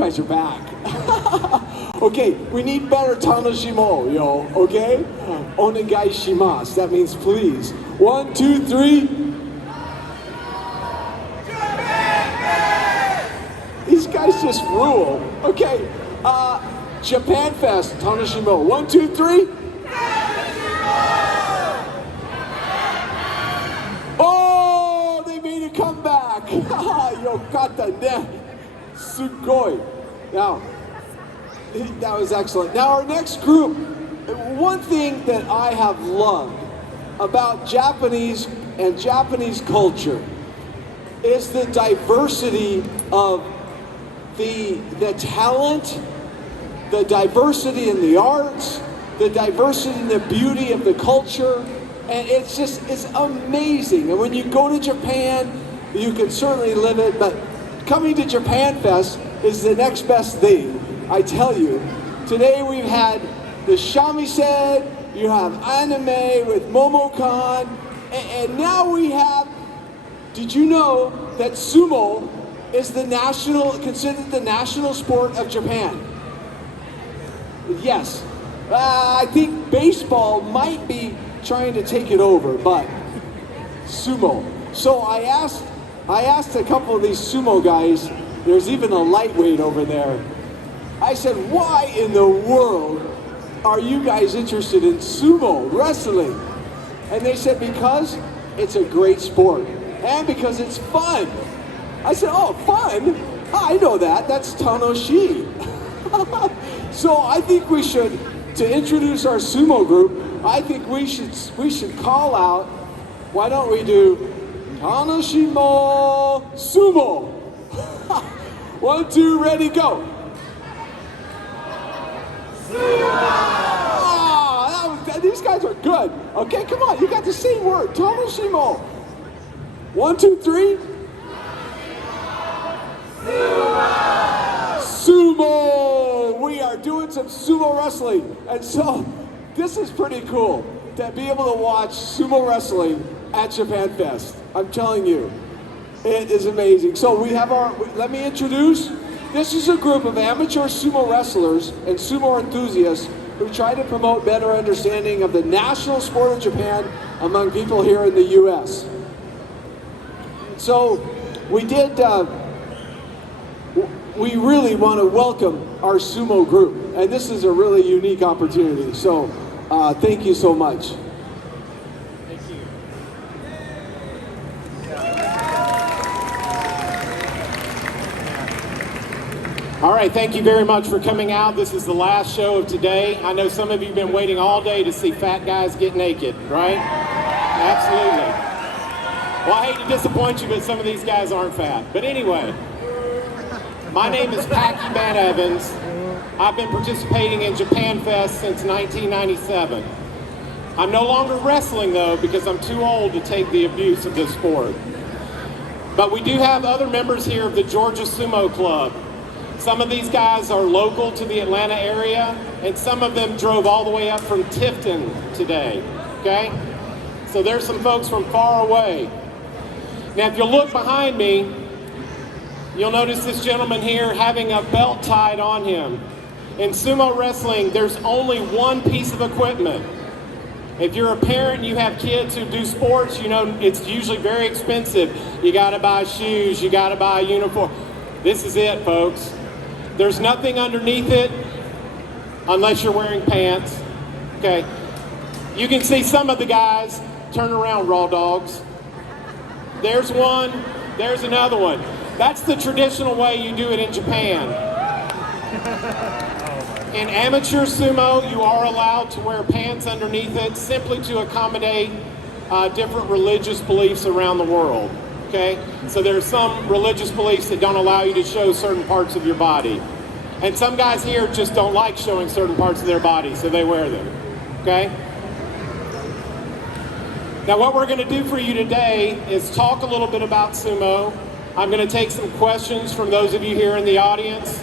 guys are back. Okay, we need better Tanashimo, yo, okay? Onegai shimasu, that means please. 1, 2, 3. These guys just rule. Okay, Japanfest, Tanashimo. 1, 2, 3. Oh, they made a comeback. Yokata ne. Sugoi. Now, that was excellent. Now, our next group, one thing that I have loved about Japanese and Japanese culture is the diversity of the talent, the diversity in the arts, the diversity in the beauty of the culture, and it's amazing. And when you go to Japan, you can certainly live it, but coming to Japanfest is the next best thing, I tell you. Today we've had the shamisen, you have anime with Momo-kan, and now we have, did you know that sumo is considered the national sport of Japan? Yes. I think baseball might be trying to take it over, but sumo. So I asked a couple of these sumo guys, there's even a lightweight over there. I said, why in the world are you guys interested in sumo wrestling? And they said, because it's a great sport and because it's fun. I said, oh, fun? I know that. That's Tanoshi. So I think we should, to introduce our sumo group, I think we should call out, why don't we do Tanoshimo Sumo? 1, 2, ready, go. Oh, these guys are good. Okay, come on, you got the same word, Tanoshimo. 1, 2, 3. Sumo! We are doing some sumo wrestling. And so, this is pretty cool to be able to watch sumo wrestling at Japanfest. I'm telling you, it is amazing. So we have let me introduce, this is a group of amateur sumo wrestlers and sumo enthusiasts who try to promote better understanding of the national sport of Japan among people here in the US. So we really want to welcome our sumo group, and this is a really unique opportunity. So thank you so much. Thank you. All right, thank you very much for coming out. This is the last show of today. I know some of you have been waiting all day to see fat guys get naked, right? Absolutely. Well, I hate to disappoint you, but some of these guys aren't fat. But anyway, my name is Packy Van Evans. I've been participating in Japanfest since 1997. I'm no longer wrestling, though, because I'm too old to take the abuse of this sport. But we do have other members here of the Georgia Sumo Club. Some of these guys are local to the Atlanta area, and some of them drove all the way up from Tifton today, okay? So there's some folks from far away. Now, if you look behind me, you'll notice this gentleman here having a belt tied on him. In sumo wrestling, there's only one piece of equipment. If you're a parent and you have kids who do sports, you know it's usually very expensive. You gotta buy shoes, you gotta buy a uniform. This is it, folks. There's nothing underneath it unless you're wearing pants, okay? You can see some of the guys. Turn around, raw dogs. There's one, there's another one. That's the traditional way you do it in Japan. In amateur sumo, you are allowed to wear pants underneath it simply to accommodate different religious beliefs around the world, okay? So there's some religious beliefs that don't allow you to show certain parts of your body. And some guys here just don't like showing certain parts of their body, so they wear them, okay? Now what we're gonna do for you today is talk a little bit about sumo. I'm gonna take some questions from those of you here in the audience,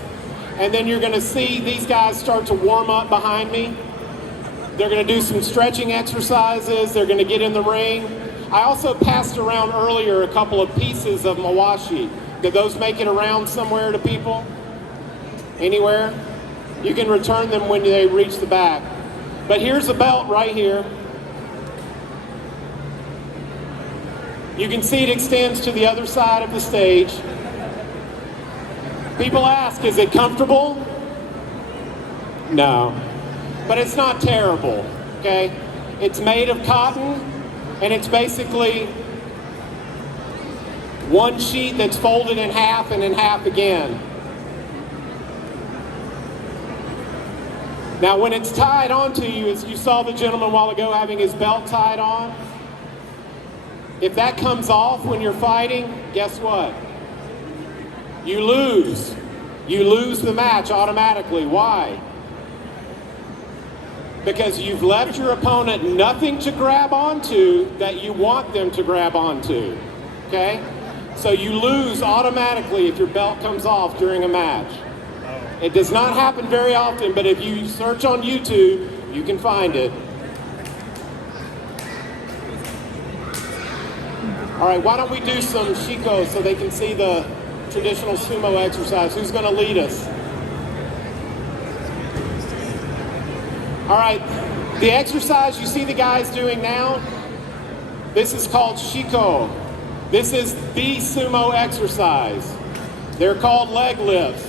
and then you're gonna see these guys start to warm up behind me. They're gonna do some stretching exercises, they're gonna get in the ring. I also passed around earlier a couple of pieces of mawashi. Did those make it around somewhere to people? Anywhere? You can return them when they reach the back. But here's a belt right here. You can see it extends to the other side of the stage. People ask, is it comfortable? No, but it's not terrible, okay? It's made of cotton, and it's basically one sheet that's folded in half and in half again. Now, when it's tied onto you, as you saw the gentleman a while ago having his belt tied on, if that comes off when you're fighting, guess what? You lose. You lose the match automatically. Why? Because you've left your opponent nothing to grab onto that you want them to grab onto. Okay? So you lose automatically if your belt comes off during a match. It does not happen very often, but if you search on YouTube, you can find it. All right, why don't we do some shiko so they can see the traditional sumo exercise. Who's going to lead us? All right, the exercise you see the guys doing now, this is called shiko. This is the sumo exercise. They're called leg lifts.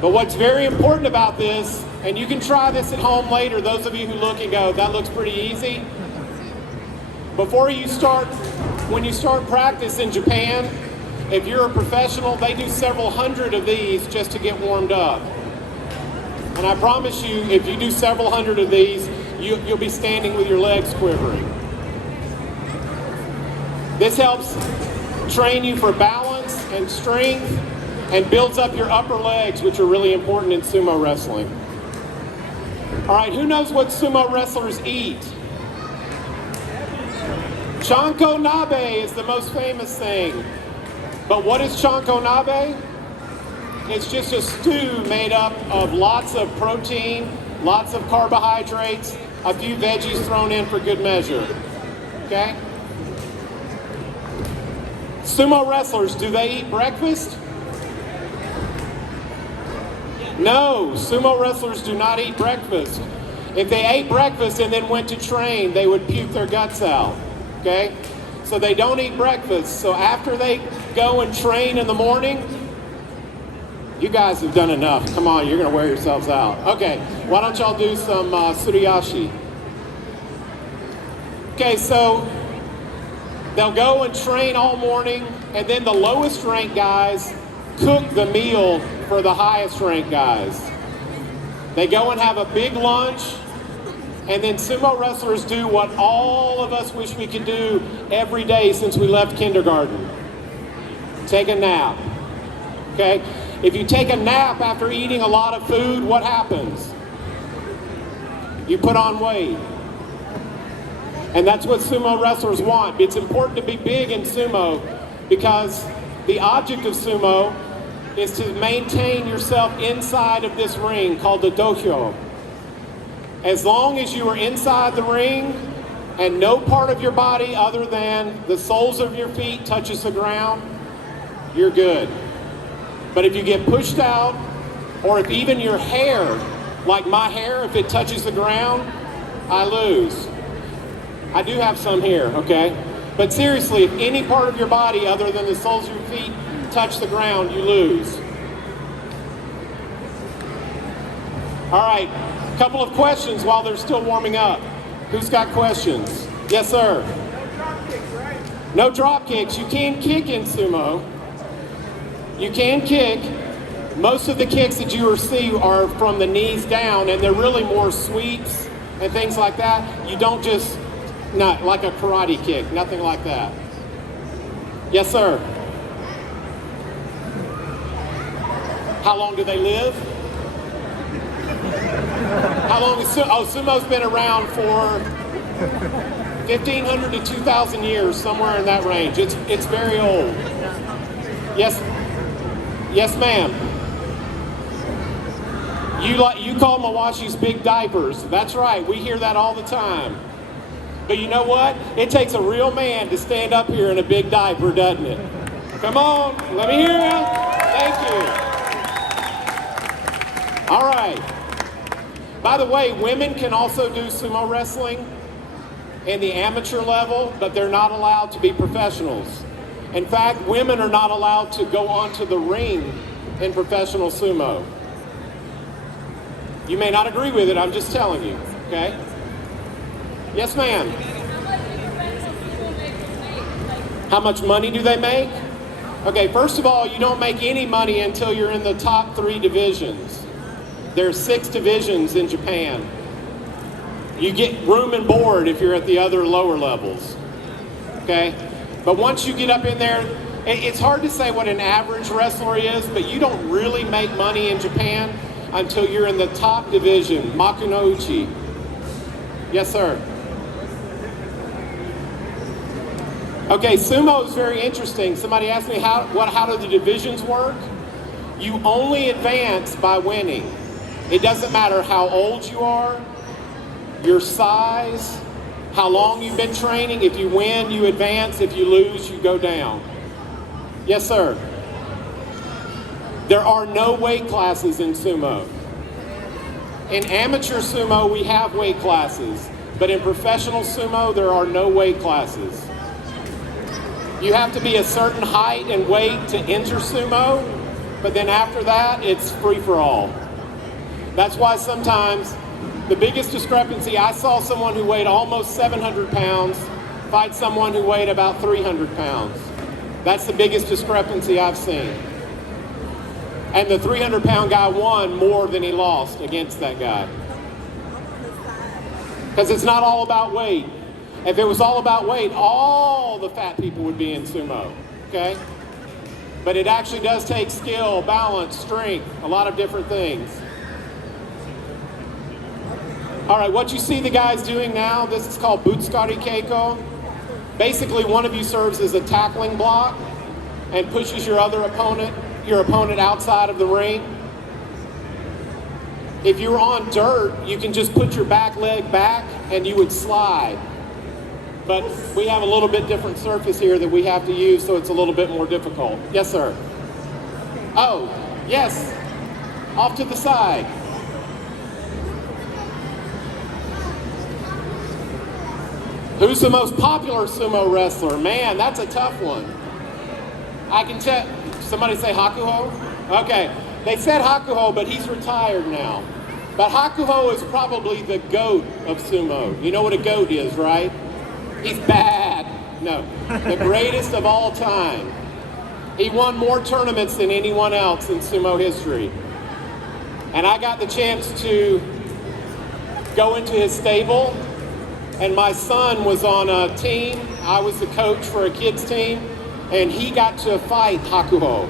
But what's very important about this, and you can try this at home later, those of you who look and go, that looks pretty easy. Before you start, when you start practice in Japan, if you're a professional, they do several hundred of these just to get warmed up. And I promise you, if you do several hundred of these, you'll be standing with your legs quivering. This helps train you for balance and strength and builds up your upper legs, which are really important in sumo wrestling. All right, who knows what sumo wrestlers eat? Chanko nabe is the most famous thing. But what is chanko nabe? It's just a stew made up of lots of protein, lots of carbohydrates, a few veggies thrown in for good measure. Okay? Sumo wrestlers, do they eat breakfast? No, sumo wrestlers do not eat breakfast. If they ate breakfast and then went to train, they would puke their guts out, okay? So they don't eat breakfast. So after they go and train in the morning, you guys have done enough. Come on, you're gonna wear yourselves out. Okay, why don't y'all do some suriyashi? Okay, so they'll go and train all morning, and then the lowest ranked guys cook the meal for the highest ranked guys. They go and have a big lunch, and then sumo wrestlers do what all of us wish we could do every day since we left kindergarten. Take a nap, okay? If you take a nap after eating a lot of food, what happens? You put on weight. And that's what sumo wrestlers want. It's important to be big in sumo because the object of sumo is to maintain yourself inside of this ring called the dohyo. As long as you are inside the ring and no part of your body other than the soles of your feet touches the ground, you're good. But if you get pushed out, or if even your hair, like my hair, if it touches the ground, I lose. I do have some here, okay? But seriously, if any part of your body other than the soles of your feet touch the ground, you lose. All right, a couple of questions while they're still warming up. Who's got questions? Yes, sir. No drop kicks, right? No drop kicks. You can kick in sumo. You can kick. Most of the kicks that you will see are from the knees down, and they're really more sweeps and things like that. You don't just, not like a karate kick, nothing like that. Yes, sir. How long do they live? How long is sumo's been around for 1,500 to 2,000 years, somewhere in that range. It's very old. Yes, ma'am. You call Mawashi's big diapers. That's right. We hear that all the time. But you know what? It takes a real man to stand up here in a big diaper, doesn't it? Come on, let me hear you. Thank you. right. By the way, women can also do sumo wrestling in the amateur level, but they're not allowed to be professionals. In fact, women are not allowed to go onto the ring in professional sumo. You may not agree with it, I'm just telling you, okay? Yes, ma'am. How much money do they make? Okay, first of all, you don't make any money until you're in the top 3 divisions. There's 6 divisions in Japan. You get room and board if you're at the other lower levels, okay? But once you get up in there, it's hard to say what an average wrestler is, but you don't really make money in Japan until you're in the top division, Makunouchi. Yes, sir. Okay, sumo is very interesting. Somebody asked me how do the divisions work? You only advance by winning. It doesn't matter how old you are, your size, how long you've been training. If you win, you advance. If you lose, you go down. Yes, sir. There are no weight classes in sumo. In amateur sumo, we have weight classes, but in professional sumo, there are no weight classes. You have to be a certain height and weight to enter sumo, but then after that, it's free for all. That's why sometimes the biggest discrepancy, I saw someone who weighed almost 700 pounds fight someone who weighed about 300 pounds. That's the biggest discrepancy I've seen. And the 300-pound guy won more than he lost against that guy. Because it's not all about weight. If it was all about weight, all the fat people would be in sumo, okay? But it actually does take skill, balance, strength, a lot of different things. All right, what you see the guys doing now, this is called Butsukari Keiko. Basically, one of you serves as a tackling block and pushes your opponent outside of the ring. If you're on dirt, you can just put your back leg back and you would slide. But we have a little bit different surface here that we have to use, so it's a little bit more difficult. Yes, sir. Oh, yes. Off to the side. Who's the most popular sumo wrestler? Man, that's a tough one. I can tell. Somebody say Hakuho? Okay. They said Hakuho, but he's retired now. But Hakuho is probably the GOAT of sumo. You know what a GOAT is, right? He's bad. No. The greatest of all time. He won more tournaments than anyone else in sumo history. And I got the chance to go into his stable, and my son was on a team. I was the coach for a kids team, and he got to fight Hakuho,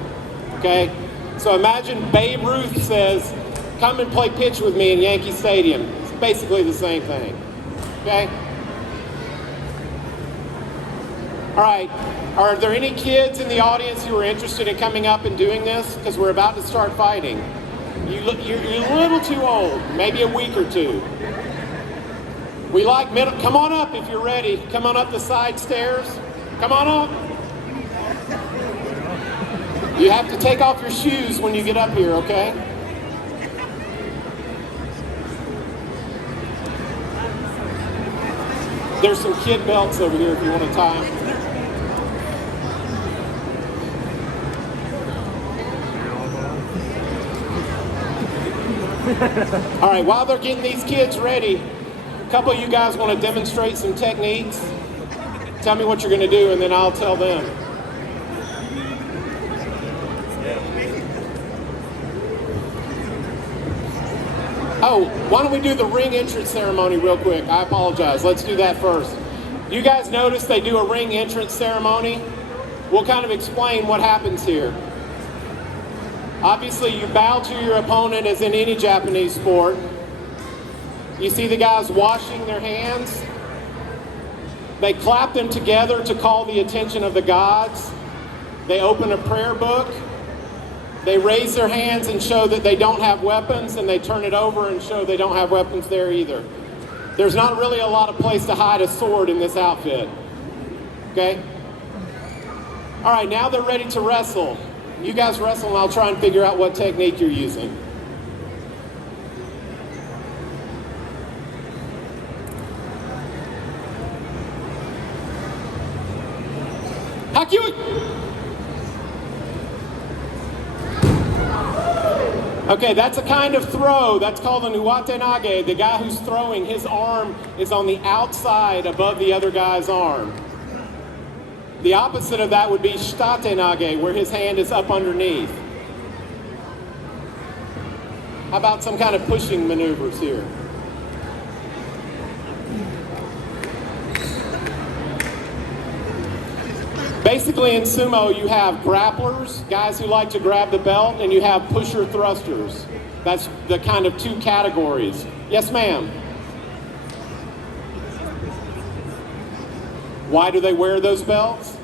okay? So imagine Babe Ruth says, come and play pitch with me in Yankee Stadium. It's basically the same thing, okay? All right, are there any kids in the audience who are interested in coming up and doing this? Because we're about to start fighting. You're a little too old, maybe a week or two. We like middle, come on up if you're ready. Come on up the side stairs. Come on up. You have to take off your shoes when you get up here, okay? There's some kid belts over here if you want to tie them. All right, while they're getting these kids ready, a couple of you guys want to demonstrate some techniques. Tell me what you're going to do, and then I'll tell them. Oh, why don't we do the ring entrance ceremony real quick? I apologize. Let's do that first. You guys notice they do a ring entrance ceremony? We'll kind of explain what happens here. Obviously, you bow to your opponent as in any Japanese sport. You see the guys washing their hands. They clap them together to call the attention of the gods. They open a prayer book. They raise their hands and show that they don't have weapons, and they turn it over and show they don't have weapons there either. There's not really a lot of place to hide a sword in this outfit. Okay? All right, now they're ready to wrestle. You guys wrestle, and I'll try and figure out what technique you're using. Hakyui! Okay, that's a kind of throw. That's called an uwatenage. The guy who's throwing, his arm is on the outside above the other guy's arm. The opposite of that would be shitatenage, where his hand is up underneath. How about some kind of pushing maneuvers here? Basically in sumo, you have grapplers, guys who like to grab the belt, and you have pusher thrusters. That's the kind of two categories. Yes, ma'am? Why do they wear those belts?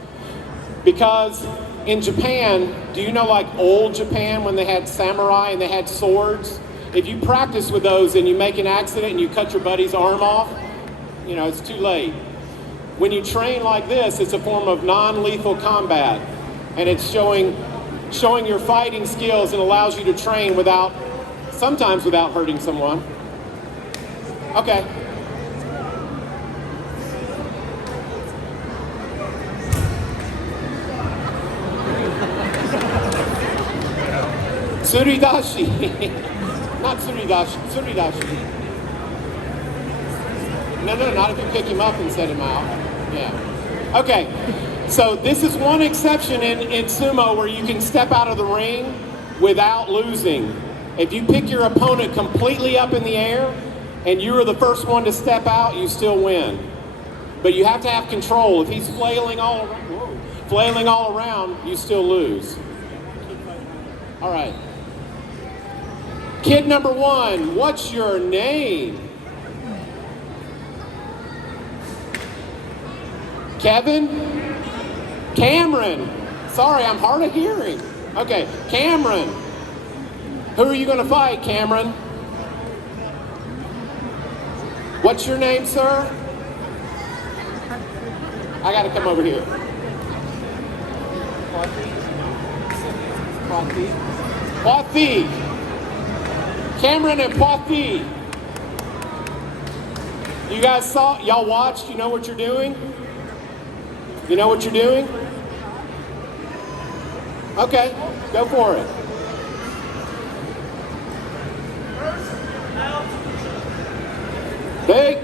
Because in Japan, do you know like old Japan when they had samurai and they had swords? If you practice with those and you make an accident and you cut your buddy's arm off, you know, it's too late. When you train like this, it's a form of non-lethal combat, and it's showing your fighting skills and allows you to train sometimes without hurting someone. Okay. Tsuridashi. Not tsuridashi, tsuridashi. No, not if you pick him up and set him out. Yeah. Okay, so this is one exception in sumo where you can step out of the ring without losing. If you pick your opponent completely up in the air and you are the first one to step out, you still win. But you have to have control. If he's flailing all around, you still lose. All right. Kid number 1, what's your name? Kevin? Cameron. Sorry, I'm hard of hearing. Okay, Cameron. Who are you going to fight, Cameron? What's your name, sir? I got to come over here. Poti. Cameron and Poti. You guys y'all watched, you know what you're doing? You know what you're doing? Okay, go for it. Big.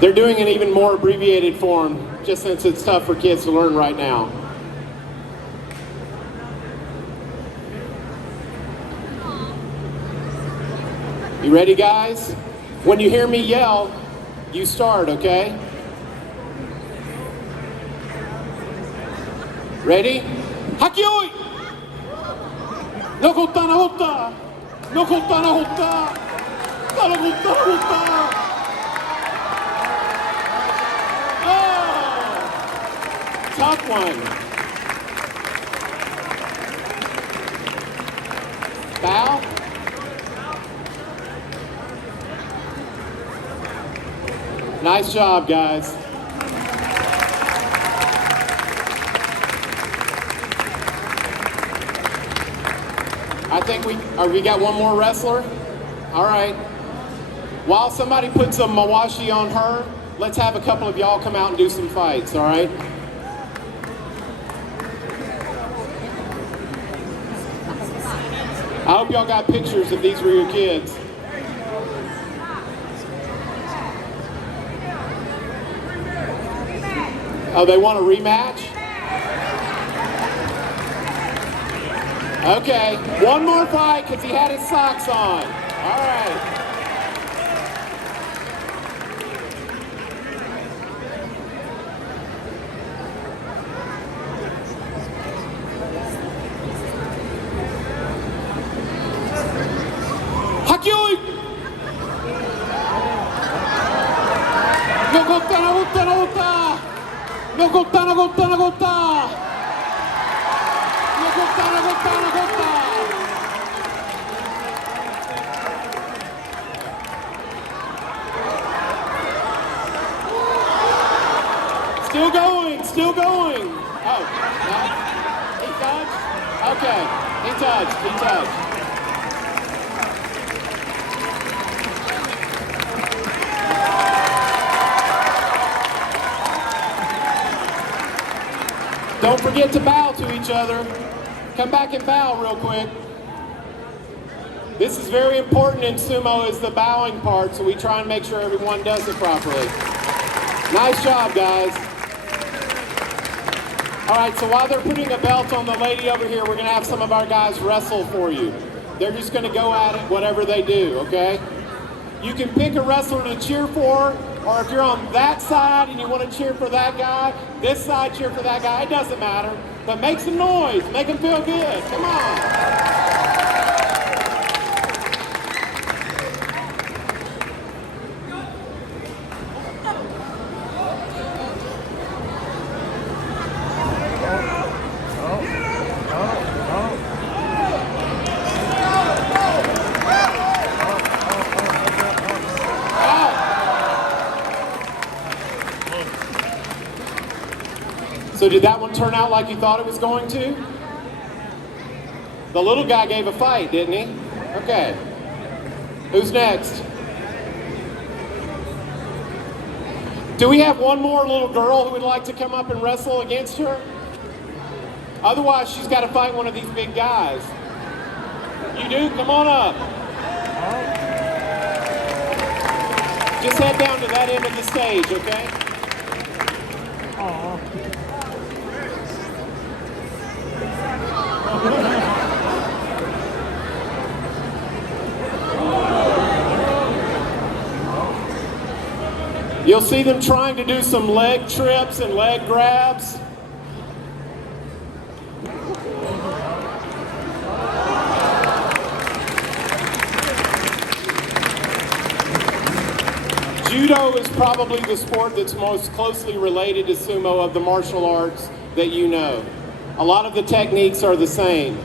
They're doing an even more abbreviated form, just since it's tough for kids to learn right now. You ready, guys? When you hear me yell, you start, okay? Ready? Hakyoi! Nokota na hota! Nokota na hota! Talagota na hota! Tough one. Bow. Nice job, guys. I think we got one more wrestler. All right. While somebody puts a mawashi on her, let's have a couple of y'all come out and do some fights, all right? I hope y'all got pictures if these were your kids. Oh, they want a rematch? Okay, one more fight because he had his socks on. All right. Still going, still going. No? He touched? Okay. He touched. He touched. Don't forget to bow to each other. Come back and bow real quick. This is very important in sumo, is the bowing part, so we try and make sure everyone does it properly. Nice job, guys. All right, so while they're putting a belt on the lady over here, we're gonna have some of our guys wrestle for you. They're just gonna go at it, whatever they do, okay? You can pick a wrestler to cheer for, or if you're on that side and you wanna cheer for that guy, this side cheer for that guy, it doesn't matter. But make some noise, make them feel good, come on. So did that one turn out like you thought it was going to? The little guy gave a fight, didn't he? Okay. Who's next? Do we have one more little girl who would like to come up and wrestle against her? Otherwise, she's got to fight one of these big guys. You do? Come on up. Just head down to that end of the stage, okay? Aww. You'll see them trying to do some leg trips and leg grabs. Judo is probably the sport that's most closely related to sumo of the martial arts that you know. A lot of the techniques are the same.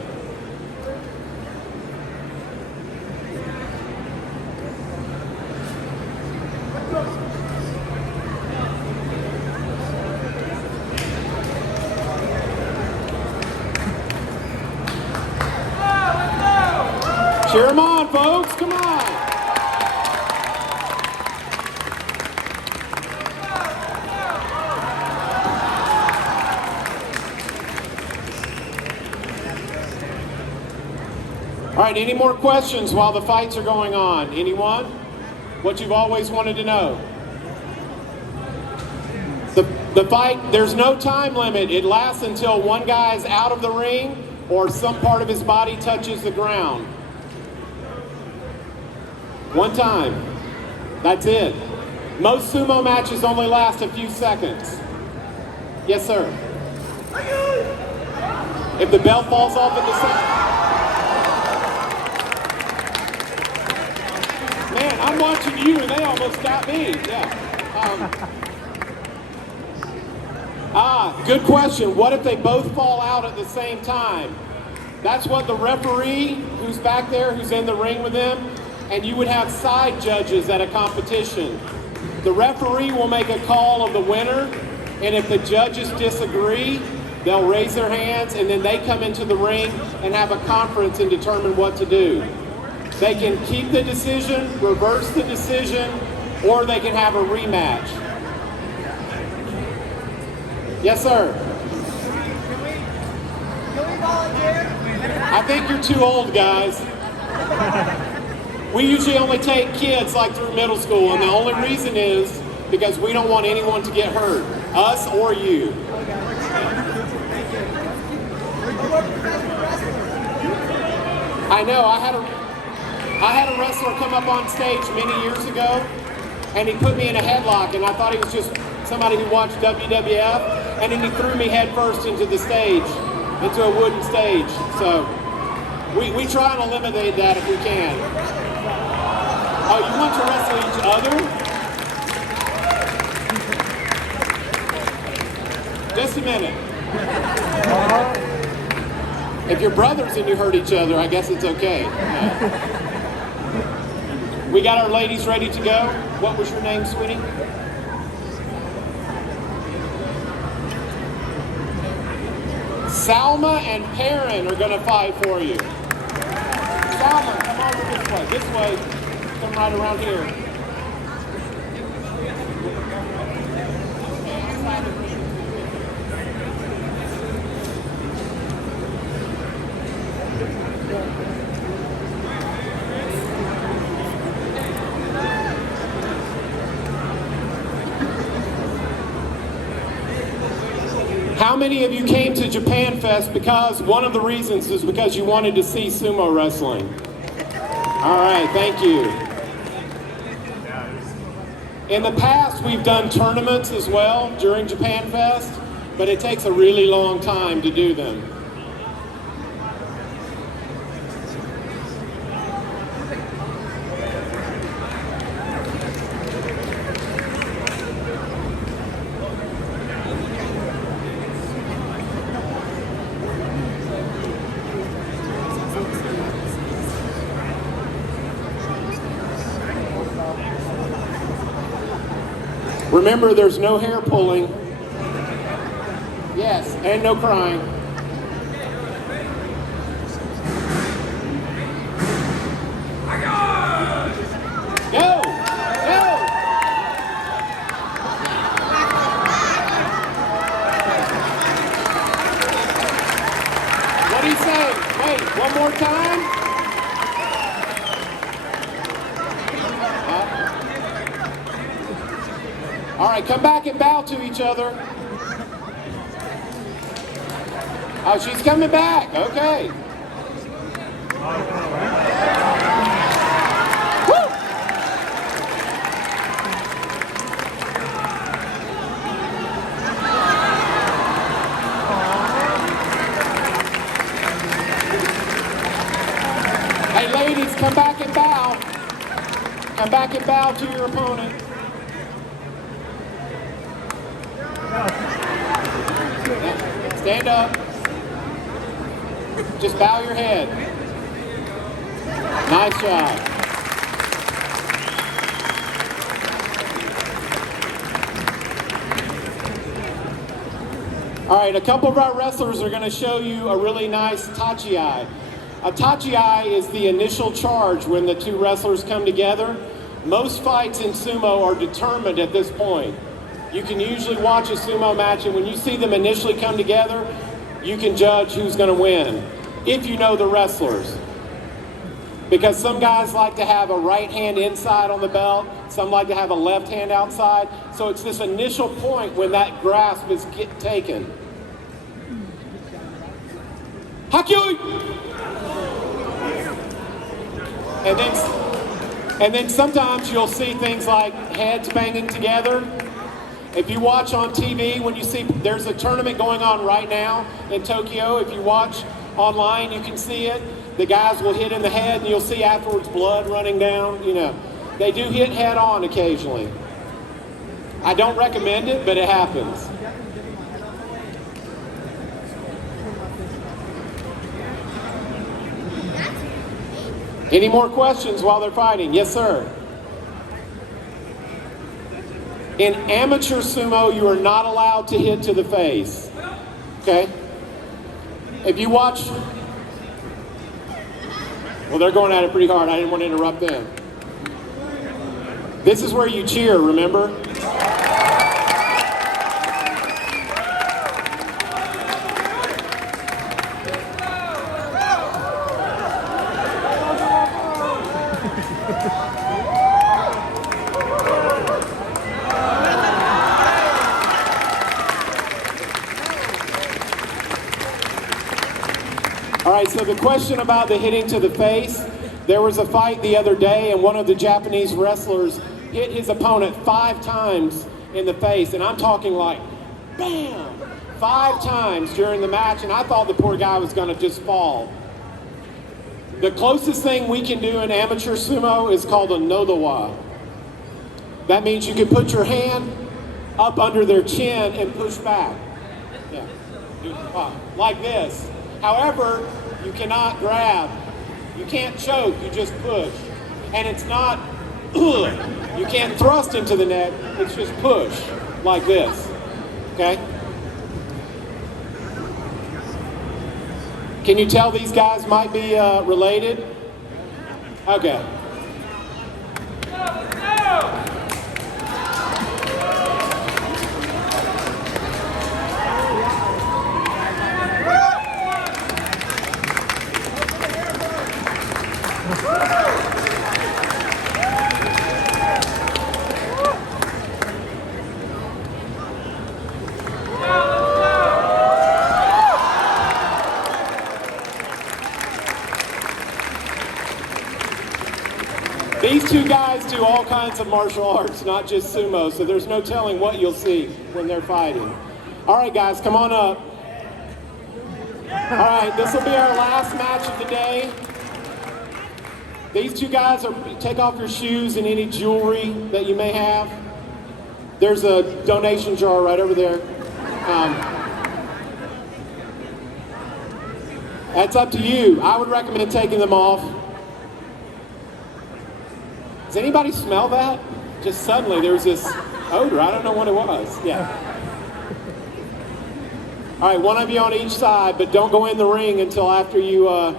Cheer them on, folks, come on. All right, any more questions while the fights are going on? Anyone? What you've always wanted to know? The fight, there's no time limit. It lasts until one guy's out of the ring or some part of his body touches the ground. One time. That's it. Most sumo matches only last a few seconds. Yes, sir. If the belt falls off at the same... Man, I'm watching you and they almost got me. Yeah. Good question. What if they both fall out at the same time? That's what the referee, who's back there, who's in the ring with them, and you would have side judges at a competition. The referee will make a call of the winner, and if the judges disagree, they'll raise their hands, and then they come into the ring and have a conference and determine what to do. They can keep the decision, reverse the decision, or they can have a rematch. Yes, sir. Can we volunteer? I think you're too old, guys. We usually only take kids like through middle school, and the only reason is because we don't want anyone to get hurt, us or you. I know, I had a wrestler come up on stage many years ago, and he put me in a headlock, and I thought he was just somebody who watched WWF, and then he threw me head first into the stage, into a wooden stage. So we try and eliminate that if we can. Oh, you want to wrestle each other? Just a minute. If you're brothers and you hurt each other, I guess it's okay. We got our ladies ready to go. What was your name, sweetie? Salma and Perrin are gonna fight for you. Salma, come over this way. This way. Come right around here. How many of you came to Japanfest because one of the reasons is because you wanted to see sumo wrestling? All right, thank you. In the past, we've done tournaments as well during Japanfest, but it takes a really long time to do them. Remember, there's no hair pulling. Yes, and no crying. Go! Go! What do you say? Wait, one more time? All right, come back and bow to each other. Oh, she's coming back. Okay. Woo! Hey, ladies, come back and bow. Come back and bow to your opponent. Stand up. Just bow your head. Nice job. All right, a couple of our wrestlers are going to show you a really nice tachi-ai. A tachi-ai is the initial charge when the two wrestlers come together. Most fights in sumo are determined at this point. You can usually watch a sumo match, and when you see them initially come together, you can judge who's going to win, if you know the wrestlers. Because some guys like to have a right hand inside on the belt, some like to have a left hand outside, so it's this initial point when that grasp is taken. Hakyui! And then sometimes you'll see things like heads banging together. If you watch on TV, when you see there's a tournament going on right now in Tokyo, if you watch online, you can see it. The guys will hit in the head, and you'll see afterwards blood running down. You know, they do hit head on occasionally. I don't recommend it, but it happens. Any more questions while they're fighting? Yes, sir. In amateur sumo, you are not allowed to hit to the face. Okay? If you watch, well, they're going at it pretty hard. I didn't want to interrupt them. This is where you cheer, remember? All right, so the question about the hitting to the face, there was a fight the other day, and one of the Japanese wrestlers hit his opponent 5 times in the face, and I'm talking like, bam, 5 times during the match, and I thought the poor guy was gonna just fall. The closest thing we can do in amateur sumo is called a nodowa. That means you can put your hand up under their chin and push back. Yeah, like this. However, you cannot grab. You can't choke, you just push. And it's not, you can't thrust into the neck, it's just push, like this, okay? Can you tell these guys might be related? Okay. These two guys do all kinds of martial arts, not just sumo, so there's no telling what you'll see when they're fighting. All right, guys, come on up. All right, this will be our last match of the day. These two guys take off your shoes and any jewelry that you may have. There's a donation jar right over there. That's up to you. I would recommend taking them off. Does anybody smell that? Just suddenly there was this odor. I don't know what it was. Yeah. All right, one of you on each side, but don't go in the ring until after you. I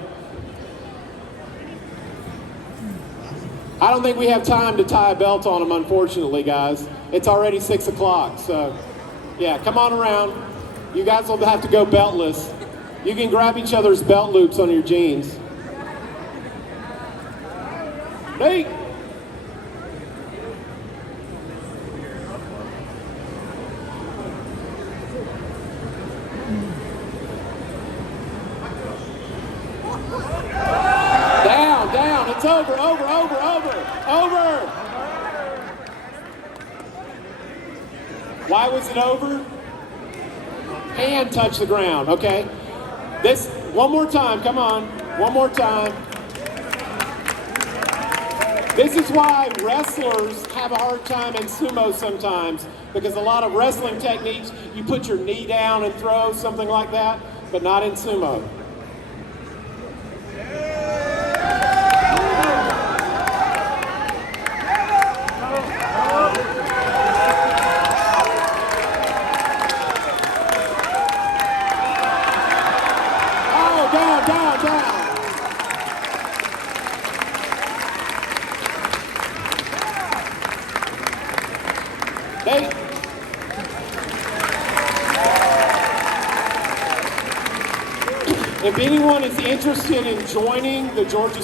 don't think we have time to tie a belt on them, unfortunately, guys. It's already 6 o'clock, so yeah, come on around. You guys will have to go beltless. You can grab each other's belt loops on your jeans. Hey! Down, it's over. Why was it over? Hand touched the ground, okay? One more time, come on, one more time. This is why wrestlers have a hard time in sumo sometimes, because a lot of wrestling techniques, you put your knee down and throw, something like that, but not in sumo. Down. If anyone is interested in joining the Georgia